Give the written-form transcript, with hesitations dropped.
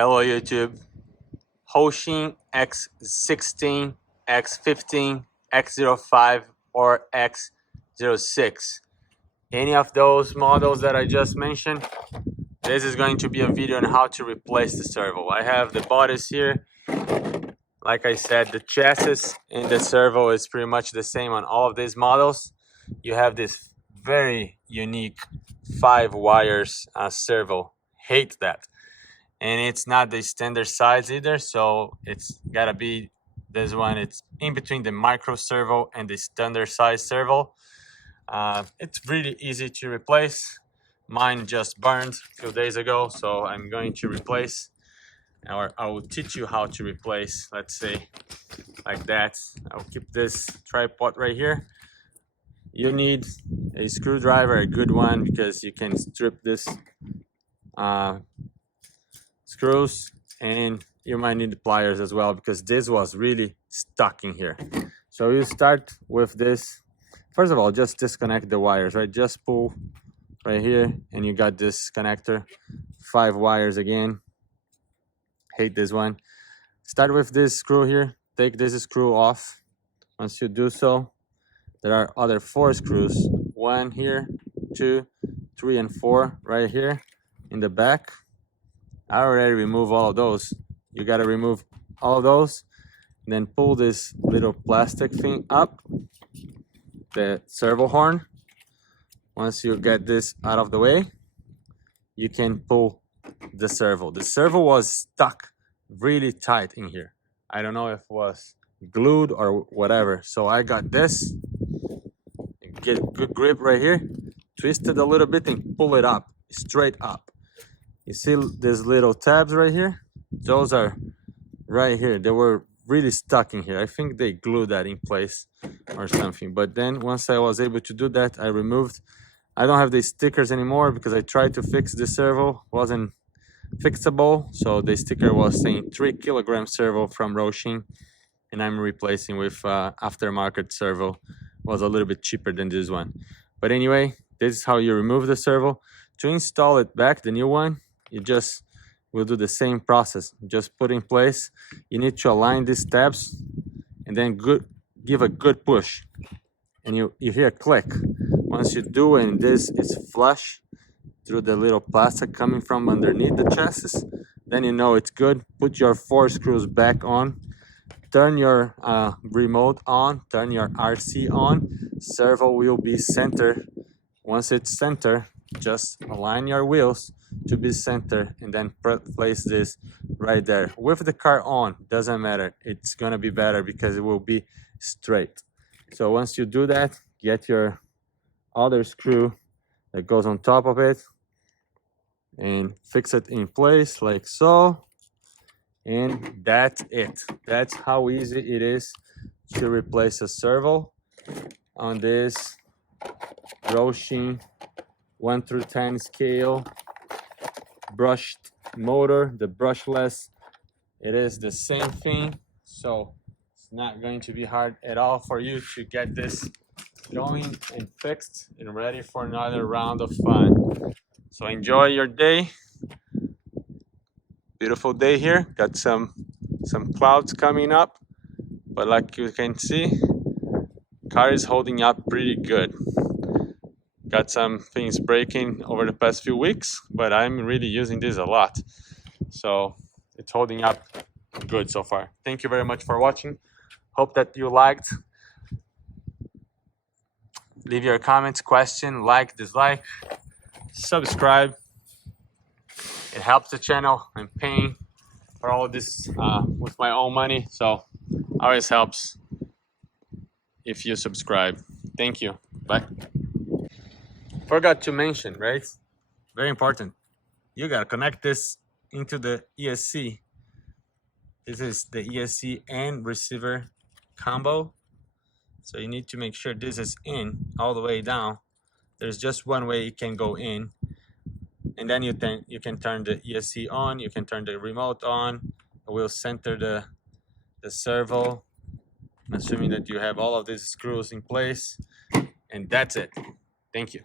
Hello YouTube. Hosim X16, X15, X05 or X06. Any of those models that I just mentioned, this is going to be a video on how to replace the servo. I have the bodies here. Like I said, the chassis and the servo is pretty much the same on all of these models. You have this very unique 5 wires servo. Hate that. And it's not the standard size either, so it's gotta be this one. It's in between the micro servo and the standard size servo. It's really easy to replace. Mine just burned a few days ago, so I'm going to replace, or I will teach you how to replace. Let's say like that. I'll keep this tripod right here. You need a screwdriver, a good one, because you can strip this screws, and you might need the pliers as well, because this was really stuck in here. So you start with this. First of all, just disconnect the wires, right? Just pull right here and you got this connector. 5 wires again. Hate this one. Start with this screw here. Take this screw off. Once you do so, there are other 4 screws. 1 here, 2, 3 and 4 right here in the back. I already removed all of those. You gotta remove all of those, then pull this little plastic thing up, the servo horn. Once you get this out of the way, you can pull the servo. The servo was stuck really tight in here. I don't know if it was glued or whatever. So I got this, get a good grip right here, twist it a little bit and pull it up, straight up. You see these little tabs right here? Those are right here. They were really stuck in here. I think they glued that in place or something. But then once I was able to do that, I removed. I don't have these stickers anymore because I tried to fix the servo. Wasn't fixable. So the sticker was saying 3 kilogram servo from Hosim, and I'm replacing with aftermarket servo. Was a little bit cheaper than this one. But anyway, this is how you remove the servo. To install it back, the new one, you just will do the same process. Just put in place. You need to align these tabs and then give a good push. And you hear a click. Once you do, and this is flush through the little plastic coming from underneath the chassis, then you know it's good. Put your 4 screws back on. Turn your remote on. Turn your RC on. Servo will be center. Once it's center, just align your wheels to be center and then place this right there. With the car on, doesn't matter. It's gonna be better because it will be straight. So once you do that, get your other screw that goes on top of it and fix it in place like so. And that's it. That's how easy it is to replace a servo on this Hosim 1 through 10 scale brushed motor. The brushless, it is the same thing, so it's not going to be hard at all for you to get this going and fixed and ready for another round of fun. So enjoy your day. Beautiful day here. Got some clouds coming up, but like you can see, car is holding up pretty good. Got some things breaking over the past few weeks, but I'm really using this a lot. So it's holding up good so far. Thank you very much for watching. Hope that you liked. Leave your comments, question, like, dislike, subscribe. It helps the channel. I'm paying for all of this with my own money, so always helps if you subscribe. Thank you. Bye. Forgot to mention, right? Very important. You gotta connect this into the ESC. This is the ESC and receiver combo. So you need to make sure this is in all the way down. There's just one way it can go in. And then you can turn the ESC on, you can turn the remote on. We'll center the servo, assuming that you have all of these screws in place. And that's it. Thank you.